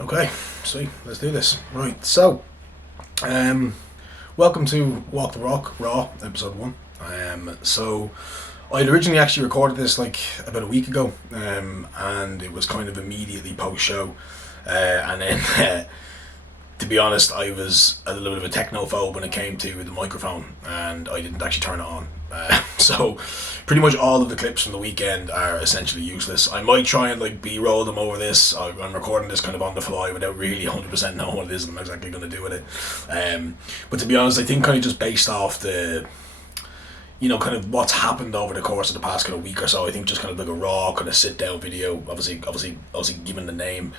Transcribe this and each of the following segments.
Okay, sweet. Let's do this. Right. Um, welcome to Walk the Rock Raw episode 1. So I'd originally actually recorded this like about a week ago, and it was kind of immediately post show, and then to be honest, I was a little bit of a technophobe when it came to the microphone, and I didn't actually turn it on. So pretty much all of the clips from the weekend are essentially useless. I might try and like B-roll them over this. I'm recording this kind of on the fly without really 100% knowing what it is I'm exactly going to do with it. But to be honest, I think kind of just based off the kind of what's happened over the course of the past kind of week or so. I think just kind of like a raw kind of sit down video. Obviously, given the name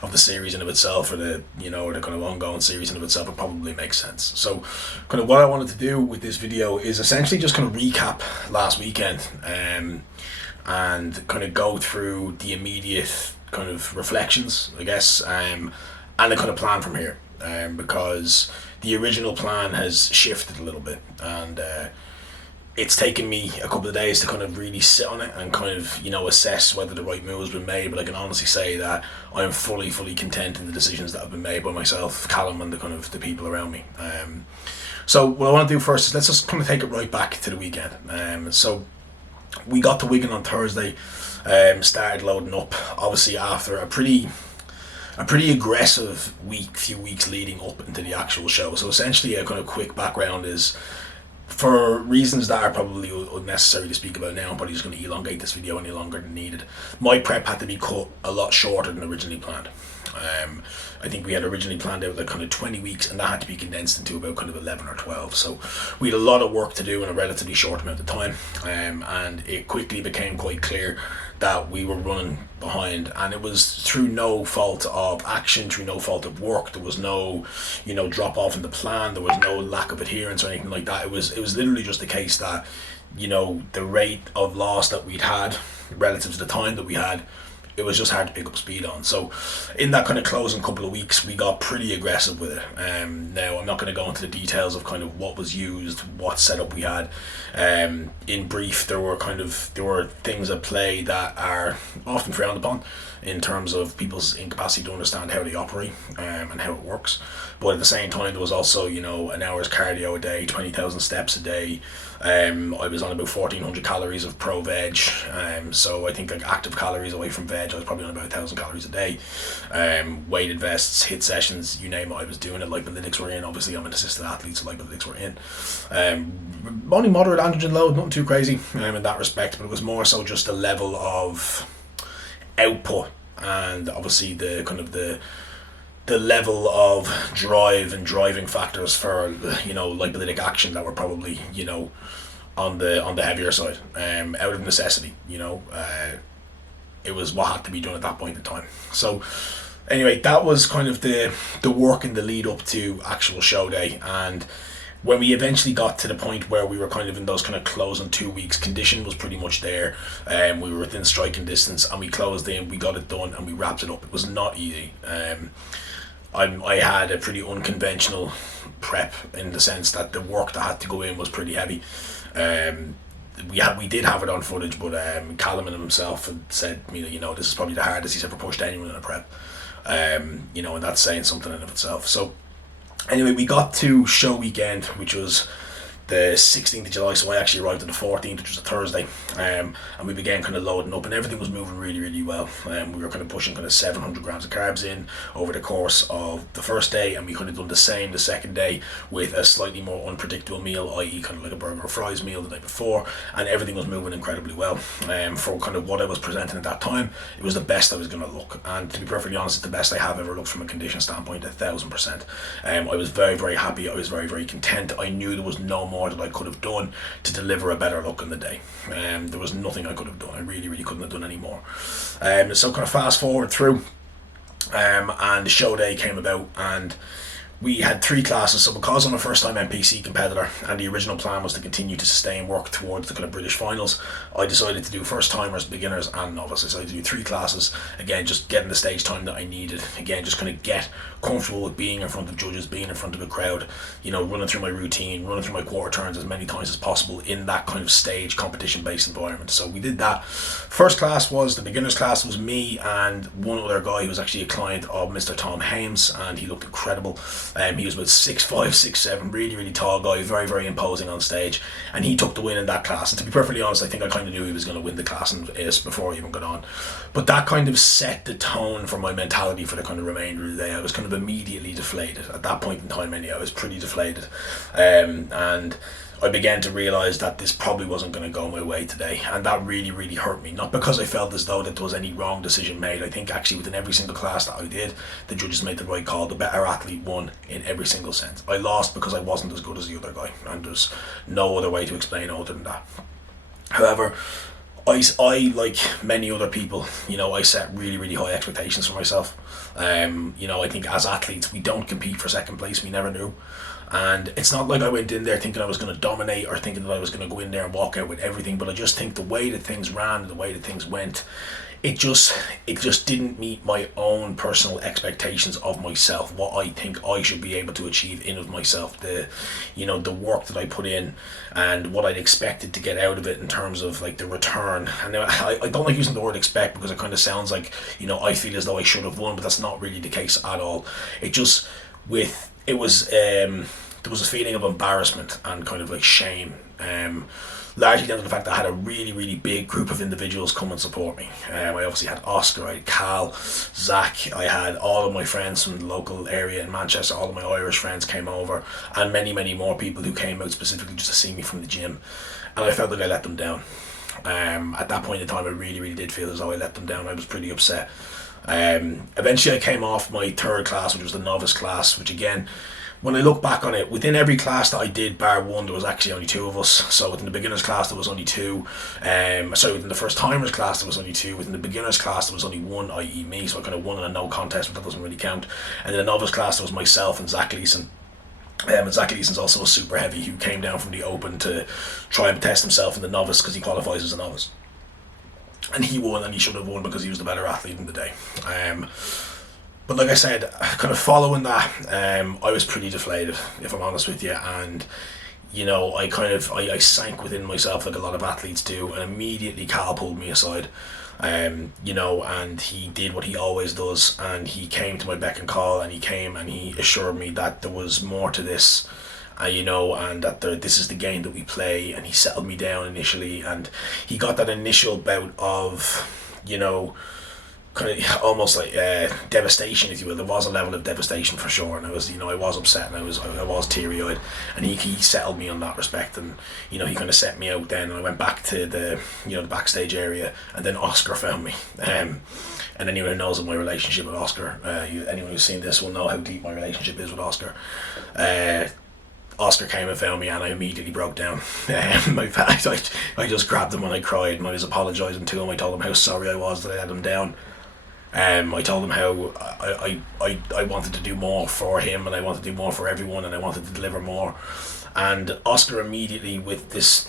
of the series in of itself, or the kind of ongoing series in of itself, it probably makes sense. So, kind of what I wanted to do with this video is essentially just kind of recap last weekend, and kind of go through the immediate kind of reflections, I guess, and the kind of plan from here, because the original plan has shifted a little bit, and it's taken me a couple of days to kind of really sit on it and kind of assess whether the right move has been made. But I can honestly say that I am fully content in the decisions that have been made by myself, Callum, and the kind of the people around me. So what I want to do first is let's just kind of take it right back to the weekend. So we got to Wigan on Thursday, started loading up obviously after a pretty aggressive few weeks leading up into the actual show. So essentially a kind of quick background is, for reasons that are probably unnecessary to speak about now, I'm probably just going to elongate this video any longer than needed. My prep had to be cut a lot shorter than originally planned. I think we had originally planned out like kind of 20 weeks, and that had to be condensed into about kind of 11 or 12. So we had a lot of work to do in a relatively short amount of time, and it quickly became quite clear that we were running behind, and it was through no fault of action, through no fault of work. There was no drop off in the plan, there was no lack of adherence or anything like that. It was literally just the case that the rate of loss that we'd had relative to the time that we had, it was just hard to pick up speed on. So in that kind of closing couple of weeks, we got pretty aggressive with it. Now I'm not going to go into the details of kind of what was used, what setup we had. In brief, there were things at play that are often frowned upon in terms of people's incapacity to understand how they operate, and how it works. But at the same time, there was also an hour's cardio a day, 20,000 steps a day. I was on about 1,400 calories of pro veg, so I think like active calories away from veg, I was probably on about 1,000 calories a day. Weighted vests, hit sessions, you name it, I was doing it. Lipolytics were in. Obviously, I'm an assisted athlete, so lipolytics were in. Only moderate androgen load, nothing too crazy in that respect, but it was more so just the level of output, and obviously the kind of the level of drive and driving factors for lipolytic action that were probably on the heavier side, out of necessity. It was what had to be done at that point in time. So anyway, that was kind of the work in the lead up to actual show day. And when we eventually got to the point where we were kind of in those kind of closing 2 weeks, condition was pretty much there. We were within striking distance, and we closed in, we got it done, and we wrapped it up. It was not easy. I had a pretty unconventional prep in the sense that the work that had to go in was pretty heavy. We did have it on footage, but Callum and himself had said, this is probably the hardest he's ever pushed anyone in a prep. And that's saying something in of itself. So anyway, we got to show weekend, which was the 16th of July, so I actually arrived on the 14th, which was a Thursday, and we began kind of loading up, and everything was moving really well. We were kind of pushing kind of 700 grams of carbs in over the course of the first day, and we kind of done the same the second day with a slightly more unpredictable meal, i.e. kind of like a burger or fries meal the night before, and everything was moving incredibly well. For kind of what I was presenting at that time, it was the best I was going to look, and to be perfectly honest, it's the best I have ever looked from a condition standpoint, 1,000%. I was very happy, I was very content. I knew there was no more that I could have done to deliver a better look in the day. There was nothing I could have done. I really couldn't have done any more. So kind of fast forward through, and the show day came about, and we had three classes, so because I'm a first time NPC competitor and the original plan was to continue to sustain work towards the kind of British finals, I decided to do first timers, beginners, and novice. I decided to do three classes, again, just getting the stage time that I needed, again, just kind of get comfortable with being in front of judges, being in front of a crowd, running through my routine, running through my quarter turns as many times as possible in that kind of stage competition based environment. So we did that. First class was the beginners class, was me and one other guy who was actually a client of Mr. Tom Hames, and he looked incredible. He was about 6'5", 6'7", really, really tall guy, very, very imposing on stage, and he took the win in that class. And to be perfectly honest, I think I kind of knew he was going to win the class before he even got on. But that kind of set the tone for my mentality for the kind of remainder of the day. I was kind of immediately deflated. At that point in time, anyway, I was pretty deflated. And I began to realise that this probably wasn't going to go my way today, and that really, really hurt me. Not because I felt as though that there was any wrong decision made. I think actually within every single class that I did, the judges made the right call. The better athlete won in every single sense. I lost because I wasn't as good as the other guy, and there's no other way to explain other than that. However, I like many other people, I set really, really high expectations for myself. I think as athletes, we don't compete for second place. We never do. And it's not like I went in there thinking I was going to dominate or thinking that I was going to go in there and walk out with everything, but I just think the way that things ran, the way that things went, it just didn't meet my own personal expectations of myself, what I think I should be able to achieve in of myself, the work that I put in and what I'd expected to get out of it in terms of like the return. And I don't like using the word expect because it kind of sounds like, I feel as though I should have won, but that's not really the case at all. There was a feeling of embarrassment and kind of like shame, largely down to the fact that I had a really, really big group of individuals come and support me. I obviously had Oscar, I had Cal, Zach, I had all of my friends from the local area in Manchester, all of my Irish friends came over, and many, many more people who came out specifically just to see me from the gym, and I felt like I let them down. At that point in time, I really, really did feel as though I let them down. I was pretty upset. Eventually I came off my third class, which was the novice class, which again, when I look back on it, within every class that I did, bar one, there was actually only two of us. So within the beginners class, there was only two. Within the first timers class, there was only two. Within the beginners class, there was only one, i.e. me. So I kind of won in a no contest, but that doesn't really count. And in the novice class, there was myself and Zach Leeson. And Zach Leeson's also a super heavy who came down from the open to try and test himself in the novice because he qualifies as a novice. And he won, and he should have won because he was the better athlete in the day. But like I said, kind of following that, I was pretty deflated, if I'm honest with you, and I sank within myself like a lot of athletes do, and immediately Cal pulled me aside, and he did what he always does, and he came to my beck and call, and he came and he assured me that there was more to this. And that this is the game that we play, and he settled me down initially, and he got that initial bout of, kind of almost like devastation, if you will. There was a level of devastation for sure, and I was upset, and I was teary eyed, and he settled me on that respect, and he kind of set me out then, and I went back to the the backstage area, and then Oscar found me. And anyone who knows of my relationship with Oscar, anyone who's seen this will know how deep my relationship is with Oscar. Oscar came and found me, and I immediately broke down. I just grabbed him and I cried, and I was apologising to him. I told him how sorry I was that I let him down. I told him how I wanted to do more for him, and I wanted to do more for everyone, and I wanted to deliver more. And Oscar immediately, with just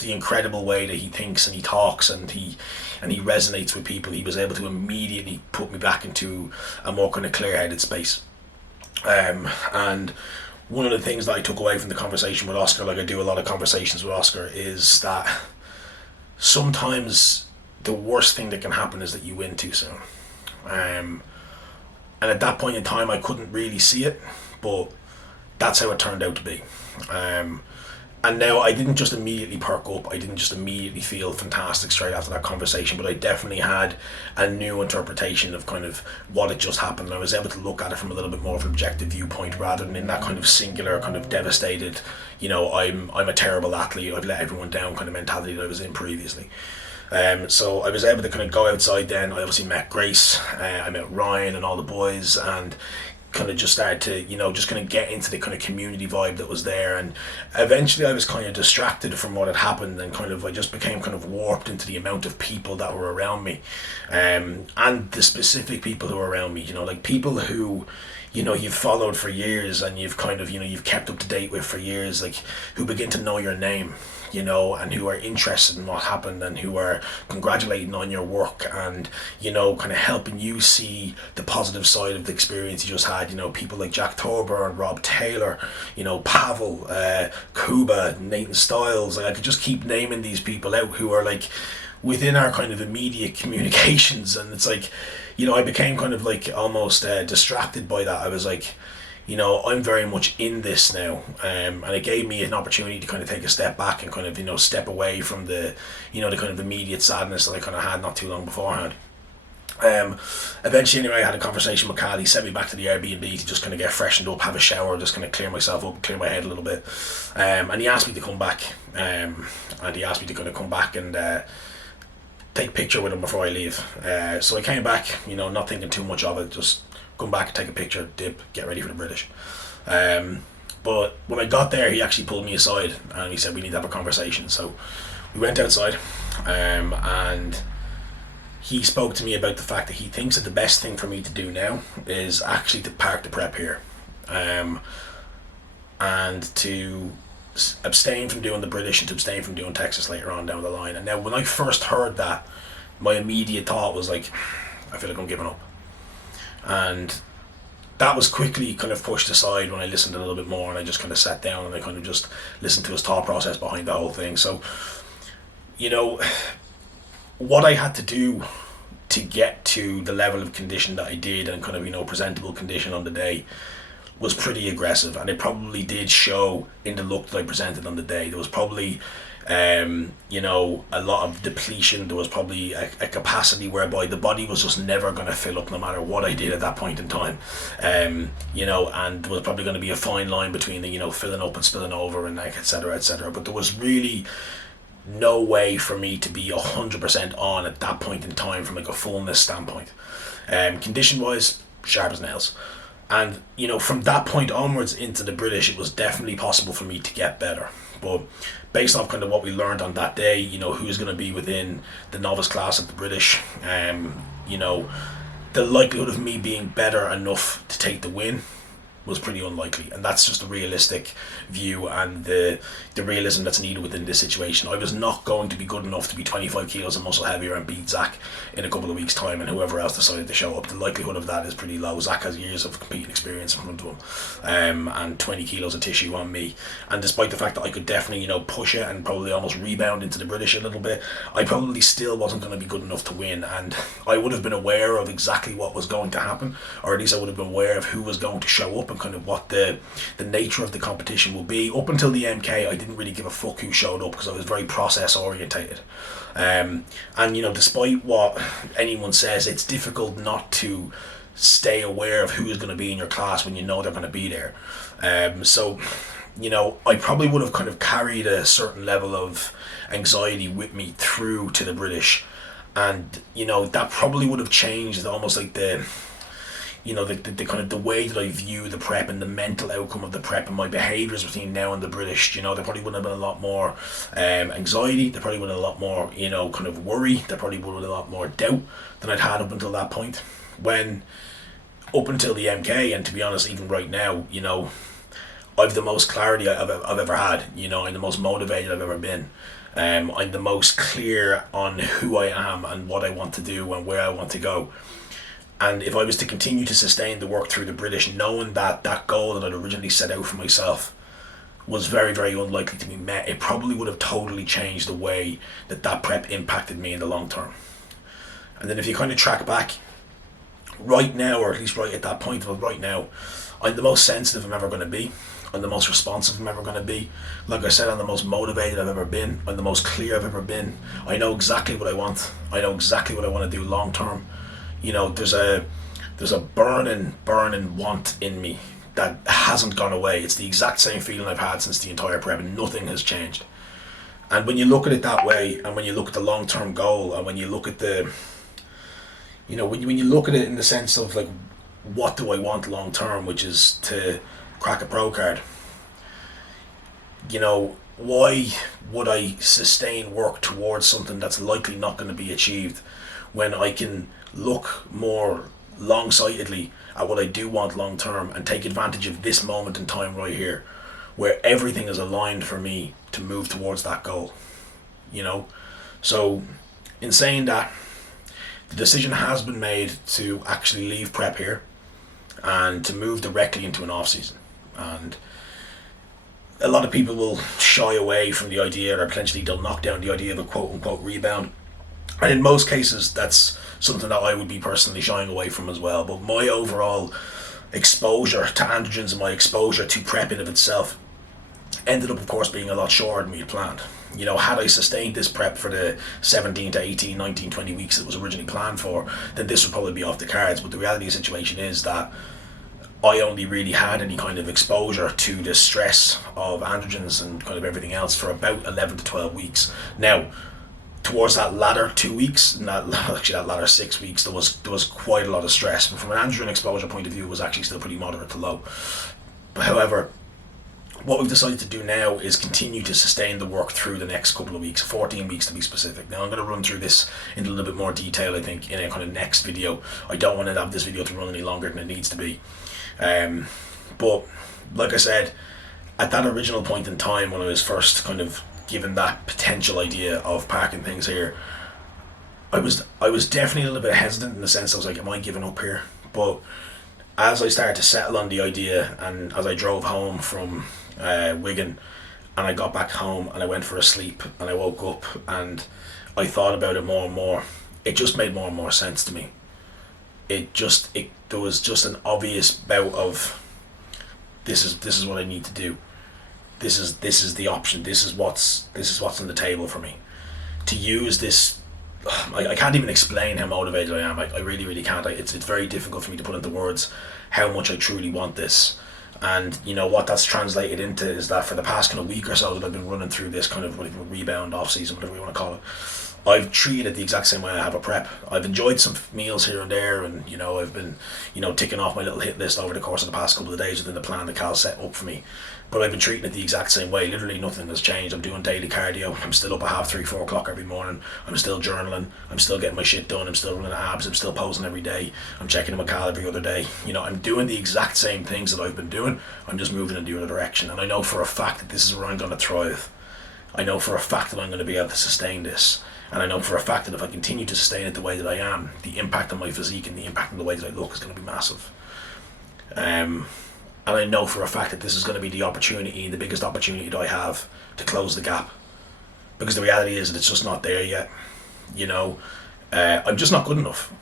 the incredible way that he thinks and he talks and he resonates with people, he was able to immediately put me back into a more kind of clear-headed space. And one of the things that I took away from the conversation with Oscar, like I do a lot of conversations with Oscar, is that sometimes the worst thing that can happen is that you win too soon. And at that point in time, I couldn't really see it, but that's how it turned out to be. And now I didn't just immediately perk up, I didn't just immediately feel fantastic straight after that conversation, but I definitely had a new interpretation of kind of what had just happened, and I was able to look at it from a little bit more of an objective viewpoint rather than in that kind of singular, kind of devastated, I'm a terrible athlete, I've let everyone down kind of mentality that I was in previously. So I was able to kind of go outside then. I obviously met Grace, I met Ryan and all the boys, and kind of just started to just kind of get into the kind of community vibe that was there. And eventually I was kind of distracted from what had happened, and kind of I just became kind of warped into the amount of people that were around me, and the specific people who were around me, like people who you've followed for years, and you've kind of, you've kept up to date with for years, like, who begin to know your name, and who are interested in what happened, and who are congratulating on your work, and, kind of helping you see the positive side of the experience you just had. People like Jack Torber and Rob Taylor, Pavel, Kuba, Nathan Stiles. Like, I could just keep naming these people out who are like within our kind of immediate communications, and it's like, I became kind of like almost distracted by that. I was like, I'm very much in this now, and it gave me an opportunity to kind of take a step back and kind of, step away from the, the kind of immediate sadness that I kind of had not too long beforehand. Eventually, anyway, I had a conversation with Cal. He sent me back to the Airbnb to just kind of get freshened up, have a shower, just kind of clear myself up, clear my head a little bit. And he asked me to come back, and he asked me to kind of come back and take a picture with him before I leave. So I came back, not thinking too much of it, just come back, take a picture, dip, get ready for the British. But when I got there, he actually pulled me aside and he said, we need to have a conversation. So we went outside, and he spoke to me about the fact that he thinks that the best thing for me to do now is actually to park the prep here, and to abstain from doing the British and to abstain from doing Texas later on down the line. And now, when I first heard that, my immediate thought was like, I feel like I'm giving up. And that was quickly kind of pushed aside when I listened a little bit more, and I just kind of sat down and I kind of just listened to his thought process behind the whole thing. So, what I had to do to get to the level of condition that I did, and kind of, presentable condition on the day, was pretty aggressive, and it probably did show in the look that I presented on the day. There was probably a lot of depletion. There was probably a capacity whereby the body was just never going to fill up no matter what I did at that point in time. And there was probably going to be a fine line between the, filling up and spilling over, and like, etc., etc. But there was really no way for me to be 100% on at that point in time from like a fullness standpoint. Condition wise, sharp as nails. And, from that point onwards into the British, it was definitely possible for me to get better. But based off kind of what we learned on that day, who's going to be within the novice class at the British, the likelihood of me being better enough to take the win was pretty unlikely. And that's just a realistic view, and the realism that's needed within this situation. I was not going to be good enough to be 25 kilos of muscle heavier and beat Zach in a couple of weeks' time, and whoever else decided to show up. The likelihood of that is pretty low. Zach has years of competing experience in front of him, and 20 kilos of tissue on me. And despite the fact that I could definitely, push it and probably almost rebound into the British a little bit, I probably still wasn't going to be good enough to win. And I would have been aware of exactly what was going to happen, or at least I would have been aware of who was going to show up and kind of what the nature of the competition will be. Up until the MK, I didn't really give a fuck who showed up, because I was very process orientated. And despite what anyone says, it's difficult not to stay aware of who is going to be in your class when you know they're going to be there. So I probably would have kind of carried a certain level of anxiety with me through to the British, and that probably would have changed almost like the kind of the way that I view the prep and the mental outcome of the prep and my behaviours between now and the British. There probably would have been a lot more anxiety. There probably would have been a lot more, kind of worry. There probably would have been a lot more doubt than I'd had up until that point. When, up until the MK, and to be honest, even right now, I've the most clarity I've ever had. I'm the most motivated I've ever been. I'm the most clear on who I am and what I want to do and where I want to go. And if I was to continue to sustain the work through the British, knowing that that goal that I'd originally set out for myself was very, very unlikely to be met, it probably would have totally changed the way that prep impacted me in the long term. And then if you kind of track back, right now, or at least right at that point, well, right now, I'm the most sensitive I'm ever going to be. I'm the most responsive I'm ever going to be. Like I said, I'm the most motivated I've ever been. I'm the most clear I've ever been. I know exactly what I want. I know exactly what I want to do long term. There's a burning want in me that hasn't gone away. It's the exact same feeling I've had since the entire prep, and nothing has changed. And when you look at it that way, and when you look at the long-term goal, and when you look at the, when you look at it in the sense of like, what do I want long-term, which is to crack a pro card, why would I sustain work towards something that's likely not going to be achieved when I can look more long-sightedly at what I do want long term and take advantage of this moment in time right here where everything is aligned for me to move towards that goal. You know? So, in saying that, the decision has been made to actually leave prep here and to move directly into an off season. And a lot of people will shy away from the idea, or potentially they'll knock down the idea of a quote unquote rebound. And in most cases, that's something that I would be personally shying away from as well. But my overall exposure to androgens and my exposure to prep in of itself ended up, of course, being a lot shorter than we had planned. You know, had I sustained this prep for the 17 to 18, 19, 20 weeks it was originally planned for, then this would probably be off the cards. But the reality of the situation is that I only really had any kind of exposure to the stress of androgens and kind of everything else for about 11 to 12 weeks. Now, towards that latter 2 weeks, and that latter 6 weeks, there was quite a lot of stress. But from an androgen exposure point of view, it was actually still pretty moderate to low. But however, what we've decided to do now is continue to sustain the work through the next couple of weeks, 14 weeks to be specific. Now I'm going to run through this in a little bit more detail, I think, in a kind of next video. I don't want to have this video to run any longer than it needs to be. But like I said, at that original point in time when I was first kind of given that potential idea of parking things here, I was definitely a little bit hesitant in the sense I was like, am I giving up here? But as I started to settle on the idea, and as I drove home from Wigan, and I got back home and I went for a sleep and I woke up and I thought about it more and more, it just made more and more sense to me. There was just an obvious bout of this is what I need to do. This is the option. This is what's on the table for me. To use this, I can't even explain how motivated I am. I really, really can't. It's very difficult for me to put into words how much I truly want this. And you know what that's translated into is that for the past kind of week or so that I've been running through this kind of rebound off season, whatever you want to call it, I've treated it the exact same way I have a prep. I've enjoyed some meals here and there, and you know I've been ticking off my little hit list over the course of the past couple of days within the plan that Cal set up for me. But I've been treating it the exact same way. Literally nothing has changed. I'm doing daily cardio. I'm still up at 3:30, 4 o'clock every morning. I'm still journaling. I'm still getting my shit done. I'm still running abs. I'm still posing every day. I'm checking in with Cal every other day. You know, I'm doing the exact same things that I've been doing. I'm just moving in the other direction. And I know for a fact that this is where I'm going to thrive. I know for a fact that I'm going to be able to sustain this. And I know for a fact that if I continue to sustain it the way that I am, the impact on my physique and the impact on the way that I look is going to be massive. And I know for a fact that this is going to be the opportunity, the biggest opportunity that I have to close the gap. Because the reality is that it's just not there yet. You know, I'm just not good enough.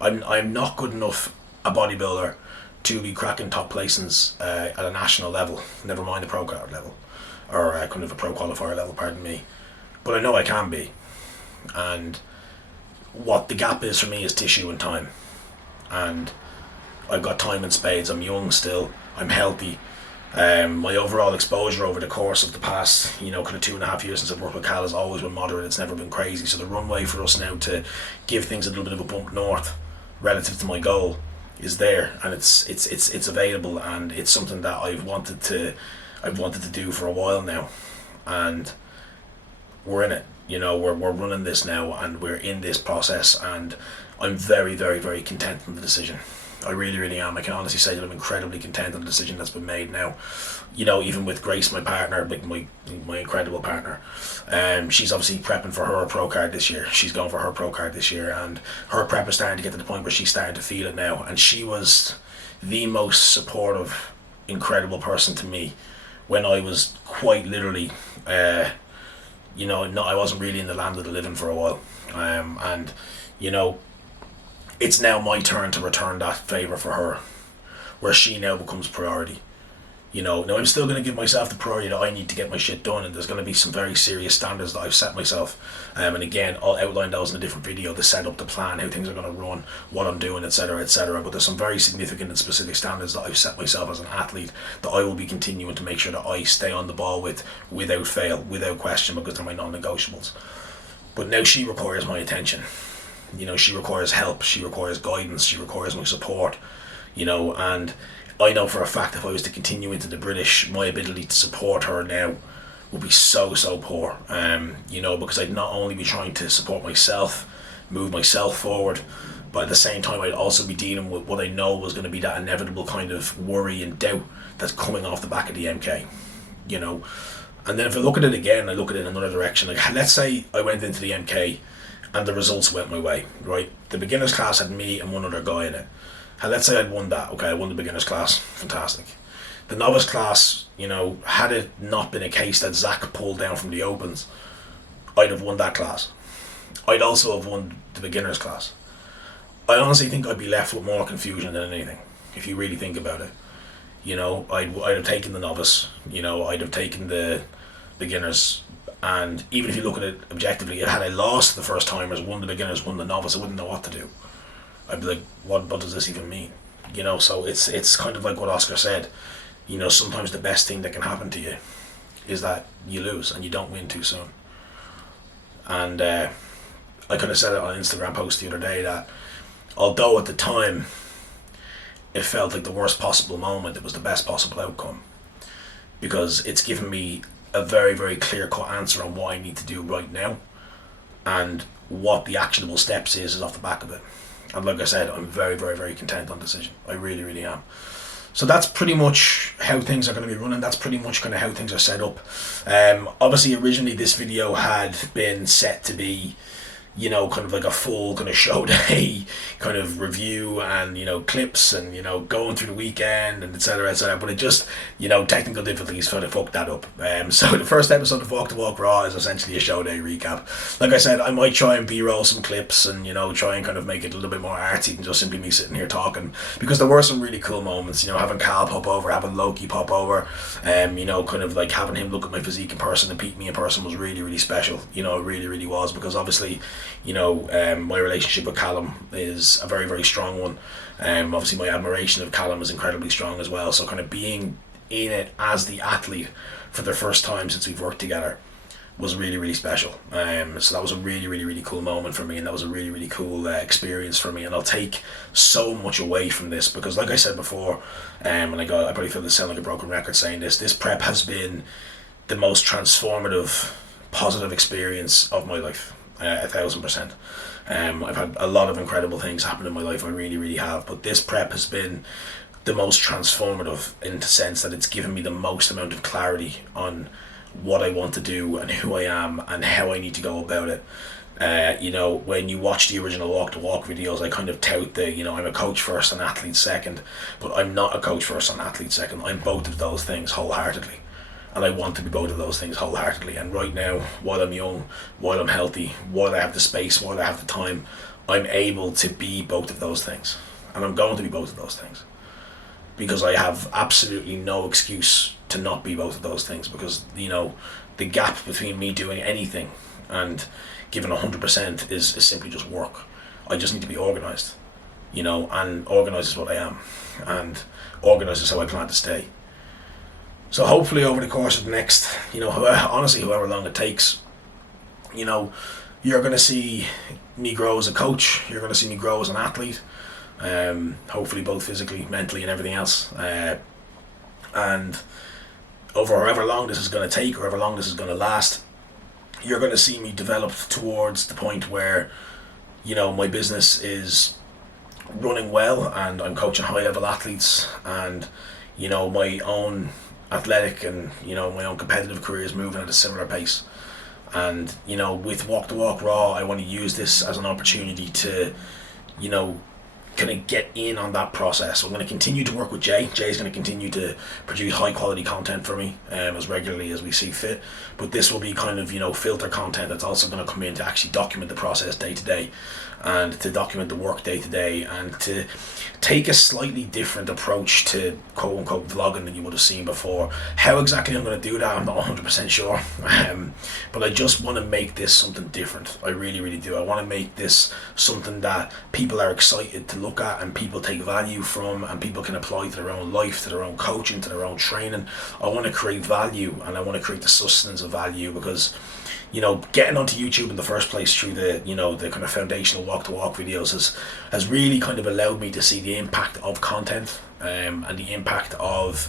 I'm not good enough a bodybuilder to be cracking top placings at a national level, never mind a pro card level, or kind of a pro qualifier level, pardon me. But I know I can be. And what the gap is for me is tissue and time. And I've got time in spades. I'm young still. I'm healthy. My overall exposure over the course of the past, kind of 2.5 years since I've worked with Cal has always been moderate. It's never been crazy. So the runway for us now to give things a little bit of a bump north relative to my goal is there, and it's available, and it's something that I've wanted to do for a while now, and we're in it. We're running this now, and we're in this process, and I'm very, very, very content with the decision. I really, really am. I can honestly say that I'm incredibly content on the decision that's been made now. Even with Grace, my partner, like my incredible partner, she's obviously prepping for her pro card this year. She's going for her pro card this year, and her prep is starting to get to the point where she's starting to feel it now. And she was the most supportive, incredible person to me when I was quite literally, I wasn't really in the land of the living for a while, and it's now my turn to return that favour for her, where she now becomes priority. Now I'm still going to give myself the priority that I need to get my shit done, and there's going to be some very serious standards that I've set myself. And again, I'll outline those in a different video, the setup, the plan, how things are going to run, what I'm doing, etc., etc. But there's some very significant and specific standards that I've set myself as an athlete that I will be continuing to make sure that I stay on the ball with, without fail, without question, because they're my non-negotiables. But now she requires my attention. She requires help, she requires guidance, she requires my support, and I know for a fact if I was to continue into the British, my ability to support her now would be so poor, because I'd not only be trying to support myself, move myself forward, but at the same time I'd also be dealing with what I know was going to be that inevitable kind of worry and doubt that's coming off the back of the MK, you know. And then if I look at it again, I look at it in another direction. Like, let's say I went into the MK and the results went my way, right? The beginners class had me and one other guy in it. And let's say I'd won that. Okay, I won the beginners class. Fantastic. The novice class, you know, had it not been a case that Zach pulled down from the opens, I'd have won that class. I'd also have won the beginners class. I honestly think I'd be left with more confusion than anything, if you really think about it. You know, I'd have taken the novice, you know, I'd have taken the beginners, and even if you look at it objectively, had I lost the first timers, won the beginners, won the novice, I wouldn't know what to do. I'd be like, what does this even mean? You know, so it's kind of like what Oscar said. You know, sometimes the best thing that can happen to you is that you lose and you don't win too soon. And I kind of said it on an Instagram post the other day that although at the time it felt like the worst possible moment, it was the best possible outcome, because it's given me a very, very clear-cut answer on what I need to do right now, and what the actionable steps is off the back of it. And like I said, I'm very, very, very content on decision. I really, really am. So that's pretty much how things are going to be running. That's pretty much kind of how things are set up. Obviously, originally this video had been set to be, you know, kind of like a full kind of show day kind of review and, you know, clips and, you know, going through the weekend and etc. etc. But it just, you know, technical difficulties sort of fucked that up. So the first episode of Walk the Walk Raw is essentially a show day recap. Like I said, I might try and b-roll some clips and, you know, try and kind of make it a little bit more artsy than just simply me sitting here talking, because there were some really cool moments, you know, having Cal pop over, having Loki pop over, you know, kind of like having him look at my physique in person and meet me in person was really, really special. You know, it really, really was, because obviously, you know, my relationship with Callum is a very, very strong one. Obviously my admiration of Callum is incredibly strong as well, so kind of being in it as the athlete for the first time since we've worked together was really, really special. So that was a really, really, really cool moment for me, and that was a really, really cool experience for me, and I'll take so much away from this, because like I said before, and I probably feel this sound like a broken record saying this prep has been the most transformative, positive experience of my life. 1,000%. I've had a lot of incredible things happen in my life, I really, really have, but this prep has been the most transformative in the sense that it's given me the most amount of clarity on what I want to do and who I am and how I need to go about it. You know, when you watch the original Walk the Walk videos, I kind of tout the, you know, I'm a coach first and athlete second, but I'm not a coach first and athlete second. I'm both of those things wholeheartedly. And I want to be both of those things wholeheartedly. And right now, while I'm young, while I'm healthy, while I have the space, while I have the time, I'm able to be both of those things. And I'm going to be both of those things. Because I have absolutely no excuse to not be both of those things. Because, you know, the gap between me doing anything and giving 100% is simply just work. I just need to be organised. You know, and organised is what I am. And organised is how I plan to stay. So hopefully over the course of the next, you know, honestly, however long it takes, you know, you're going to see me grow as a coach, you're going to see me grow as an athlete, hopefully both physically, mentally and everything else. And over however long this is going to take, or however long this is going to last, you're going to see me develop towards the point where, you know, my business is running well and I'm coaching high level athletes, and, you know, my own athletic and, you know, my own competitive career is moving at a similar pace. And, you know, with Walk the Walk Raw, I want to use this as an opportunity to, you know, kind of get in on that process. I'm going to continue to work with Jay. Jay's going to continue to produce high quality content for me as regularly as we see fit. But this will be kind of, you know, filter content that's also going to come in to actually document the process day to day, and to document the work day to day, and to take a slightly different approach to quote unquote vlogging than you would have seen before. How exactly I'm going to do that, I'm not 100% sure. But I just want to make this something different. I really, really do. I want to make this something that people are excited to look at and people take value from and people can apply to their own life, to their own coaching, to their own training. I want to create value, and I want to create the sustenance of value, because, you know, getting onto YouTube in the first place through the, you know, the kind of foundational walk to walk videos has really kind of allowed me to see the impact of content, and the impact of,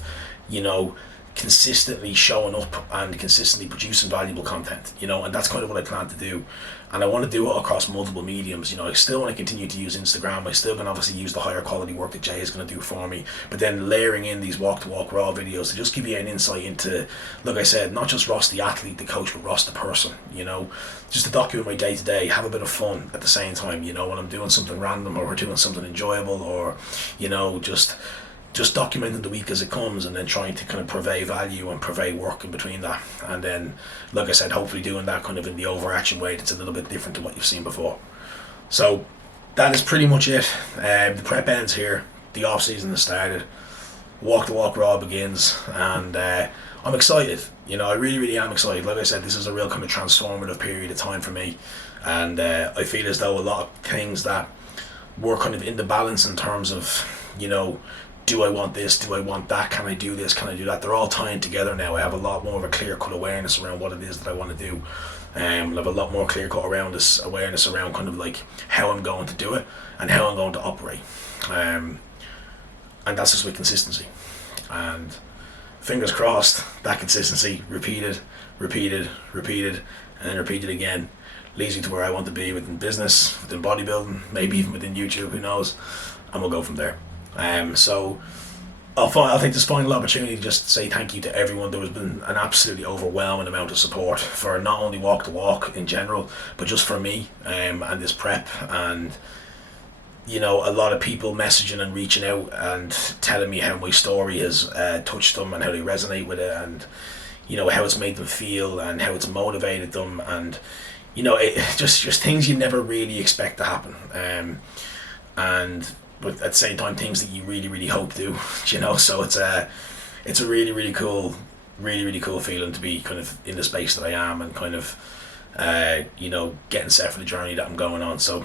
you know, consistently showing up and consistently producing valuable content, and that's kind of what I plan to do. And I want to do it across multiple mediums. I still want to continue to use Instagram. I still can obviously use the higher quality work that Jay is going to do for me, but then layering in these walk to walk raw videos to just give you an insight into, like I said, not just Ross the athlete, the coach, but Ross the person. Just to document my day to day, have a bit of fun at the same time. When I'm doing something random or we're doing something enjoyable, or just documenting the week as it comes, and then trying to kind of purvey value and purvey work in between that. And then, like I said, hopefully doing that kind of in the overarching way that's a little bit different to what you've seen before. So that is pretty much it. The prep ends here. The off season has started. Walk the Walk Raw begins, and I'm excited. I really, really am excited. Like I said, this is a real kind of transformative period of time for me, and I feel as though a lot of things that were kind of in the balance in terms of, do I want this? Do I want that? Can I do this? Can I do that? They're all tying together now. I have a lot more of a clear-cut awareness around what it is that I want to do. I have a lot more clear-cut around this awareness around kind of like how I'm going to do it and how I'm going to operate. And that's just with consistency. And fingers crossed, that consistency, repeated, and then repeated again, leads me to where I want to be within business, within bodybuilding, maybe even within YouTube, who knows, and we'll go from there. So I'll take this final opportunity to just say thank you to everyone. There has been an absolutely overwhelming amount of support for not only Walk the Walk in general, but just for me and this prep, and a lot of people messaging and reaching out and telling me how my story has touched them and how they resonate with it, and how it's made them feel and how it's motivated them, and it just things you never really expect to happen, but at the same time things that you really, really hope do. So it's a really, really cool feeling to be kind of in the space that I am, and kind of getting set for the journey that I'm going on. So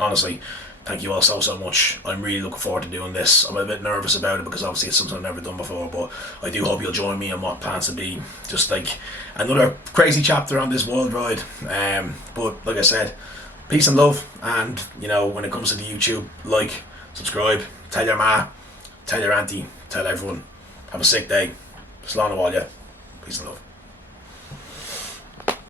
honestly, thank you all so much. I'm really looking forward to doing this. I'm a bit nervous about it because obviously it's something I've never done before, but I do hope you'll join me in what plans to be just like another crazy chapter on this world ride. But like I said, peace and love, and when it comes to the YouTube, like, subscribe, tell your ma, tell your auntie, tell everyone. Have a sick day. Slán a bhaile. Peace and love.